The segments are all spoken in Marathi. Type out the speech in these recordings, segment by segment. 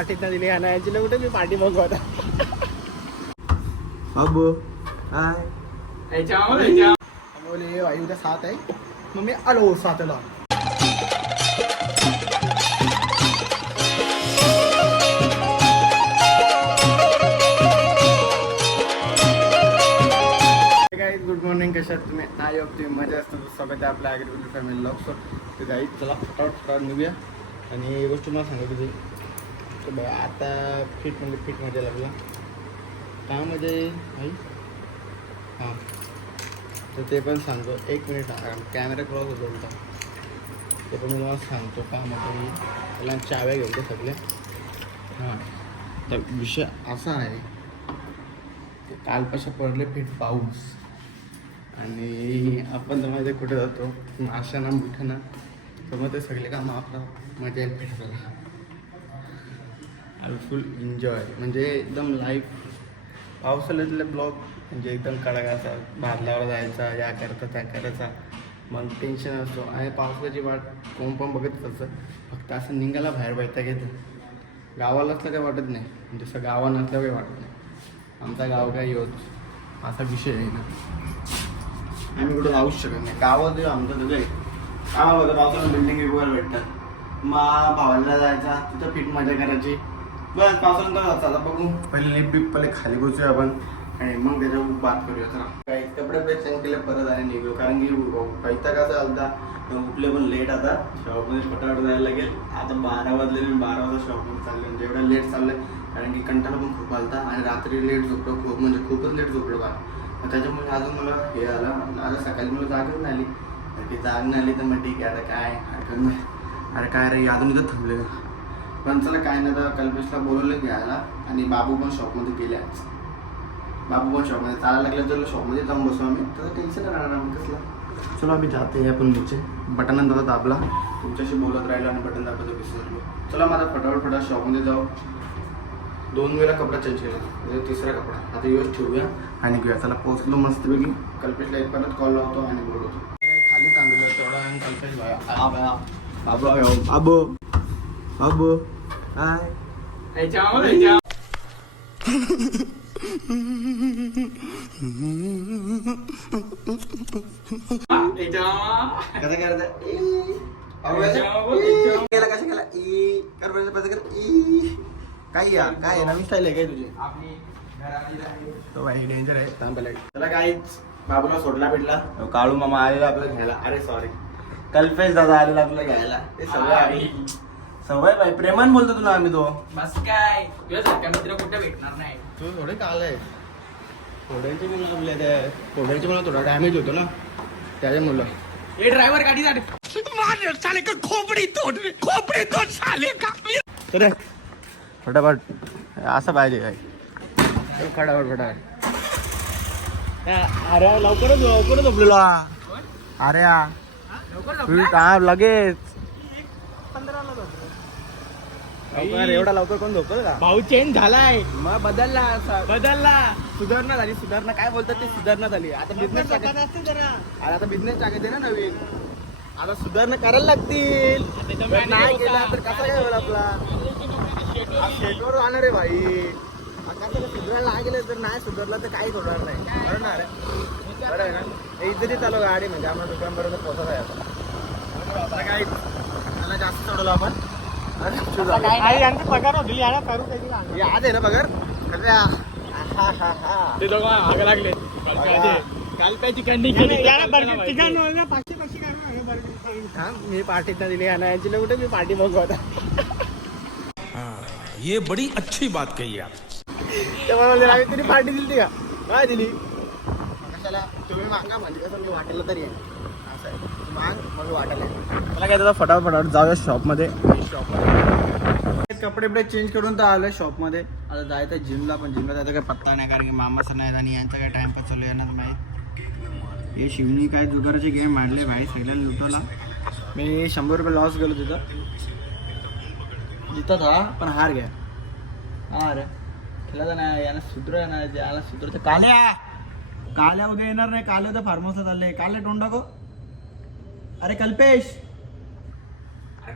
पार्टीत दिली आणि यांची कुठे मी पार्टी बघू आता अबो हाय. बोले भाई उद्या सात आहे. मग मी आलो सातला. काही गुड मॉर्निंग कशात तुम्ही? आय होप तुम्ही मजा असतो. आहे आपल्या ॲग्रिकल्चर फॅमिली लॉग सो तर काही चला फटाफट फटाफट निघूया. आणि गोष्ट मला सांगत होती. तर बघा आता फिट म्हणजे फिटमध्ये लागला. काय म्हणजे आई? हां. तर ते पण सांगतो. एक मिनिट कॅमेरा क्रॉस होतो होता ते पण मी तुम्हाला सांगतो का म्हणजे त्याला चाव्या घेऊन ते सगळे. हां. तर विषय असा आहे. की कालपाशा पडले फिट पाऊस. आणि आपण तर माहिती कुठे जातो? नाशाना मिठाना. तर मग ते सगळे कामं आपलं मजा येईल फिट आय फुल एन्जॉय म्हणजे एकदम लाईफ पावसाळ्यातले ब्लॉग म्हणजे एकदम कडकाचा असा जायचा या करता त्या करायचा मग टेन्शन असतो. आणि पावसाची वाट कोण पण बघत असं फक्त असं निघायला बाहेर बैठा घेतं. गावाला असलं काही वाटत नाही. म्हणजे जसं गावा नसलं काही वाटत नाही. आमचा गाव काही येत असा विषय आहे ना. आम्ही कुठं जाऊच शकत नाही. गावात आमचं तुझं आहे. बघा पावसाळ्यात बिल्डिंग वगैरे भेटतात. मग भावाला जायचा. तिथं फिट मजा करायची. बस पावसाळ्यात जायचं आता बघू. पहिले लिप बीप पहिले खाली बसूया आपण. आणि मग त्याच्यावर बात करूया चला. काही कपडे बिपडे चेंज केले परत आणि निघलो. कारण की पैसा कसा आलता? उठले पण लेट आता. शॉपमध्ये फटाफट जायला लागेल. आता बारा वाजले मी बारा वाजता शॉपमध्ये चालले म्हणजे एवढं लेट चाललंय कारण की कंटाळा पण खूप आलता. आणि रात्री लेट झोपलो खूप म्हणजे खूपच लेट झोपलो का मग त्याच्यामुळे अजून मला हे आलं. आता सकाळी मला जागच नाही आली. की जाग नाही आली तर मग ठीक आहे आता काय हरकत नाही. अरे काय रे अजून इथं थांबले पण चला काय नाही तर कल्पेशला बोलवलं घ्यायला आणि बाबू पण शॉपमध्ये गेले बाबू पण शॉपमध्ये चालायला लागलं तर शॉपमध्ये जाऊन बसू आम्ही. तर टेन्शन राहणार आम्ही कसलं. चलो आम्ही जाते आपण नीचे बटन दादा दाबला. तुमच्याशी बोलत राहिलो आणि बटन दाबायचं विसरलो चला माझा फटाफट फटाफट शॉपमध्ये जाऊ. दोन वेळा कपडा चेंज केला. म्हणजे तिसरा कपडा. आता योच ठेवूया. आणि घेऊया. त्याला पोचलो मस्तपैकी. कल्पेशला एक परत कॉल लावतो आणि बोलवतो. खाली थांबलेलं तेवढा आणि कल्पेश बाबू बाबू. बाबू हाय कसं करता केला कसं केला ई कर बरं, बरं, कर ई काय या काय नवीन स्टाईल आहे काय तुझी तो भाई डेंजर आहे थांब पहिला. त्याला काय बाबूला सोडला भेटला तो काळू मामा आलेला आपल्याला घ्यायला अरे सॉरी कल्पेश दादा आलेला आपल्याला घ्यायला ते सवय आहे सवय भाई प्रेमान बोलतो तुला आम्ही तो. बस काय? तुझ्यासारख्या मित्र कुठे भेटणार नाही? तू थोडे काल आहे. थोड्यांची मला आपल्या त्या थोड्यांची मला थोडा डॅमेज होतो ना. त्याच्या मुलं. हे ड्रायव्हर गाडी झाली. तर फटाफट. असं पाहिजे काय? फटाफट फटाफट. अरे लवकरच लवकरच झोपलेलो. अरे तू हा लगेच. लवकर एवढा लवकर कोण झोपल का? भाऊ चेंज झालाय. मग बदलला असा. बदलला. सुधारणा झाली सुधारणा. काय बोलतात ते? सुधारणा झाली. आता बिझनेस टाकायचं. अरे आता बिझनेस टाकायचे ना नवीन. आता सुधारणा करायला लागतील. जर नाही केला तर कसा काय होईल आपला? शेटवर. राहणार आहे भाई. आता कसं सुधारायला नाही गेलं तर नाही सुधारलं तर काहीच होणार नाही. बरोबर ना? बरं आहे ना? इथे चालू गाडी म्हणजे आम्हाला दुकानपर्यंत पोहोचत आहे आता. आता काय? त्याला जास्त सोडवलं आपण. पगार याला करू हे आज आहे ना पगार. हा, हा, हा. ते दोघं आग लागले. काल त्याची कंडी केली हा मी पार्टीत दिली. आणि यांची कुठे मी पार्टी बघू आता ये बड़ी अच्छी बात कही आप. तेव्हा आम्ही तुम्ही पार्टी दिली का? काय दिली? कशाला तुम्ही मागा म्हणजे कसं वाटेल तरी आहे. असं आहे तू माग मग वाटेल मला काय फटाफट फटाफट जाऊया शॉपमध्ये शॉपमध्ये कपडे बिपडे चेंज करून तर आलो शॉपमध्ये आता जायचं जिमला पण. जिमला जायचं काही पत्ता नाही कारण की मामाचा नाही आणि यांचा काय टाइमपास चालू आहे नाही हे शिवनी काय जुगाराचे गेम मांडले भाई. सगळ्यांना लुटवला. मी शंभर रुपये लॉस गेलो तिथं. जिथं हा पण हार घ्या. हार खेळायचा नाही याला सुधर नाही याला सुधरचं काल्या. काल्या उद्या येणार नाही. काल्या तर फार्महाऊसला चालले. काल्या तोंड अरे कल्पेश.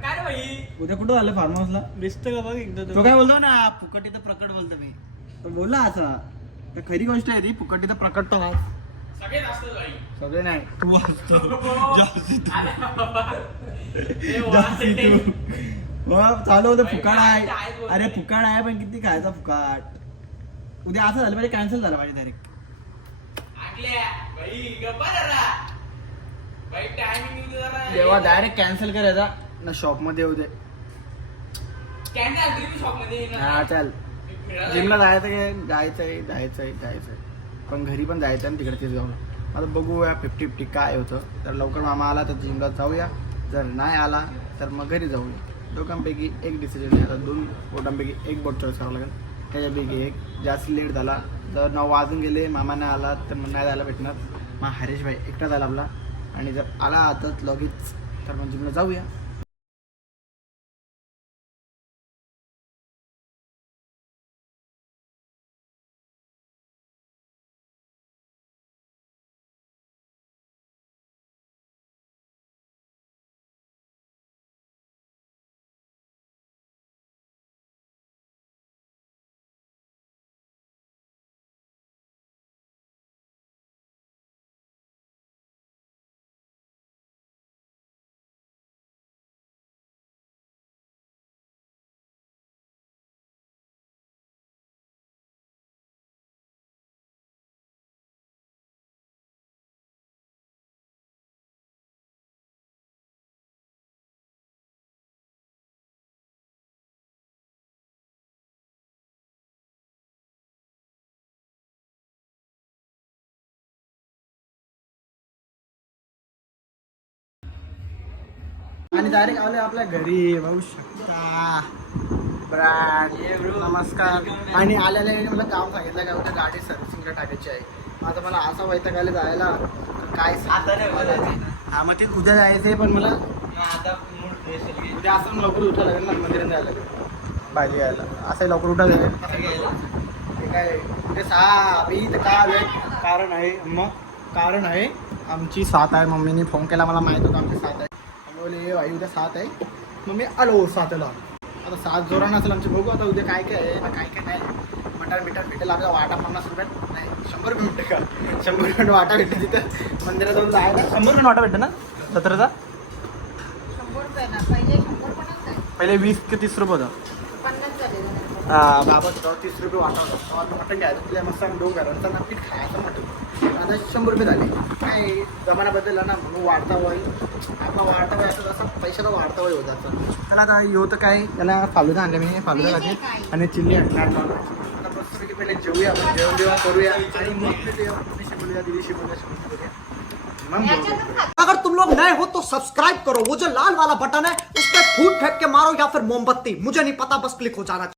उद्या कुठं झालं फार्म हाऊसला दिसतं का बघ एकदा तो काय बोलतो? ना फुकट इथं प्रकट बोलतो मी. तो बोलला असा. तर खरी गोष्ट आहे ती फुकट इथं प्रकट तो हाच सगळे नाही. तू असतो जास्ती तू. जास्ती तू. मग चालू होतं फुकाट आहे. अरे फुकाट आहे पण किती खायचा फुकाट? उद्या असं झालं पाहिजे कॅन्सल झालं पाहिजे डायरेक्ट तेव्हा डायरेक्ट कॅन्सल करायचा ना शॉपमध्ये येऊ दे. हा चल. जिमला जायचं. काय जायचंय जायचंय जायचंय पण घरी पण जायचं आणि तिकडे तेच जाऊन आता बघूया फिफ्टी फिफ्टी काय होतं. तर लवकर मामा आला तर जिमला जाऊया. जर नाही आला तर मग घरी जाऊया. दोघांपैकी एक डिसिजन आहे. आता दोन बोटांपैकी एक बोट चॉईस करावं लागेल. त्याच्यापैकी एक जास्त लेट झाला जर नऊ वाजून गेले. मामा नाही आला तर मग नाही जायला भेटणार. मग हरीश भाई एकटा झाला आपला आणि जर आला आता लगेच तर मग जिमला जाऊया. आणि डायरेक्ट आले आपल्या घरी बघू शकता. ब्रँड नमस्कार. आणि आलेल्या वेळी मला काम सांगितलं का उद्या गाडी सर्व्हिसिंगला टाकायची आहे. आता मला असा व्हायचं गायला जायला तर काय? हा मग ते उद्या जायचं आहे पण मला उद्या असं लवकर उठायला लागेल ना मंदिरात जायला लागेल. पाहिजे यायला. असं लवकर उठायला लागेल. ते काय उद्या सहा तर काय कारण आहे मग कारण आहे आमची साथ आहे. मम्मीने फोन केला मला माहीत होतं आमची "ए भाई उद्या सात आहे. मग मी आलो सातला. आता सात जोरा नसेल आमचे बघू आता उद्या काय काय आहे काय काय नाही. मटण बिटन भेटेल आपला वाटा पन्नास रुपयात. नाही शंभर रुपये भेटते का? शंभर रुपये वाटा भेटते तिथं. मंदिरात जाऊन जायला. शंभर रुपये वाटा भेटते ना? सतराचा शंभर रुपये ना पहिले वीस ते तीस रुपये होता. जरा. बाबा तेव्हा तीस रुपये वाटा होता तेव्हा आता मटण घ्यायचं तुला मस्त डोंग खायचं मटण आता शंभर रुपये झाले काय जमाना बदलला ना म्हणून वाढता वय आपला वाढता वय असं तसं पैशाला वाढता वय होता त्याला आता येऊ तर काय त्याला फालुदा आणले मी फालुदा लागेल. आणि चिल्ली आणणार आता मस्तपैकी पहिले जेवूया आपण जेवण जेवण करूया. आणि मग ते अगर तुम लोग नए हो तो सब्सक्राइब करो वो जो लाल वाला बटन है उस पर फूट फेंक के मारो या फिर मोमबत्ती। मुझे नहीं पता बस क्लिक हो जाना चाहिए।